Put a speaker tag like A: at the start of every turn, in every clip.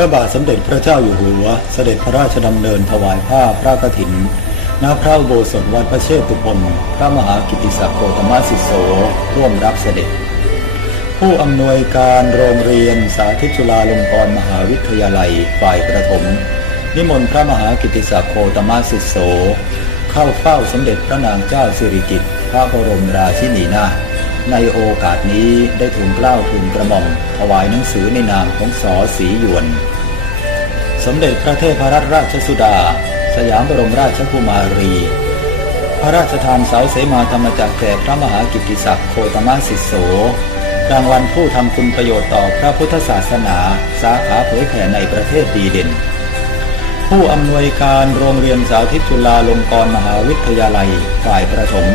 A: ระบาทสมเด็จพระเจ้าอยู่หัว เสด็จพระราชดำเนินถวายผ้าพระกฐินณพระอุโบสถวัดพระเชตุพนพระมหากิติศักดิ์โคตมสิโสร่วมรับเสด็จ ผู้อำนวยการโรงเรียนสาธิตจุฬาลงกรณ์มหาวิทยาลัยฝ่ายประถม นิมนต์พระมหากิติศักดิ์โคตมสิโสเข้าเฝ้าสมเด็จพระนางเจ้าสิริกิติ์พระบรมราชินีนาถ ในโอกาสนี้ได้ทูลเกล้าทูลกระหม่อมถวายหนังสือในนามของสอสีหยวน สมเด็จพระเทพรัตนราชสุดา สยามบรมราชกุมารี พระราชทานเสาเสมาธรรมจักแก่พระมหากิตติศักดิ์โคตมสิโสรางวัลผู้ทำคุณประโยชน์ต่อพระพุทธศาสนา สาขาเผยแผ่ในประเทศดีเด่น ผู้อำนวยการโรงเรียนสาธิตจุฬาลงกรณ์มหาวิทยาลัย ฝ่ายประถม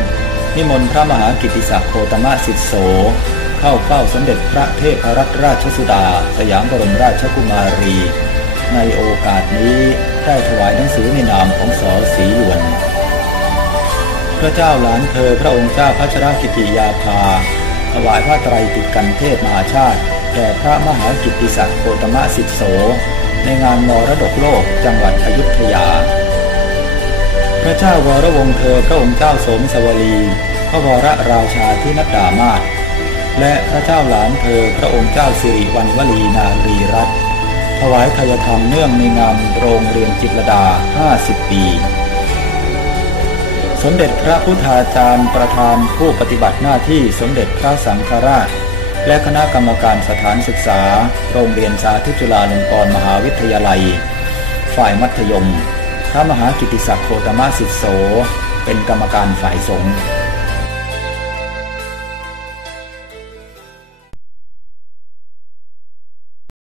A: นิมนต์พระมหากิติศักดิ์โคตมะสิทโส เข้าเฝ้าสมเด็จพระเทพรัตนราชสุดา สยามบรมราชกุมารี ในโอกาสนี้ได้ถวายหนังสือในนามของสอสีหยวน พระเจ้าหลานเธอพระองค์เจ้าพัชรกิติยาภาถวายพระไตรปิฎกันเทศมหาชาติแด่พระมหากิติศักดิ์โคตมะสิทโส ในงานมรดกโลกจังหวัดอยุธยา พระเจ้าวรวงเธอพระองค์เจ้าสมสวลี พระวรราชาที่นัดดามาศและพระเจ้าหลานเธอพระองค์เจ้าสิริวัณวลีนารีรัตน์ถวายทายธรรมเนื่องในงานโรงเรียนจิตรดา 50 ปี สมเด็จพระพุทธาจารย์ประธานผู้ปฏิบัติหน้าที่สมเด็จพระสังฆราช และคณะกรรมการสถานศึกษา โรงเรียนสาธิตจุฬาลงกรณ์มหาวิทยาลัย ฝ่ายมัธยม พระมหากิติศักดิ์โคตมะสิทโส เป็นกรรมการฝ่ายสงฆ์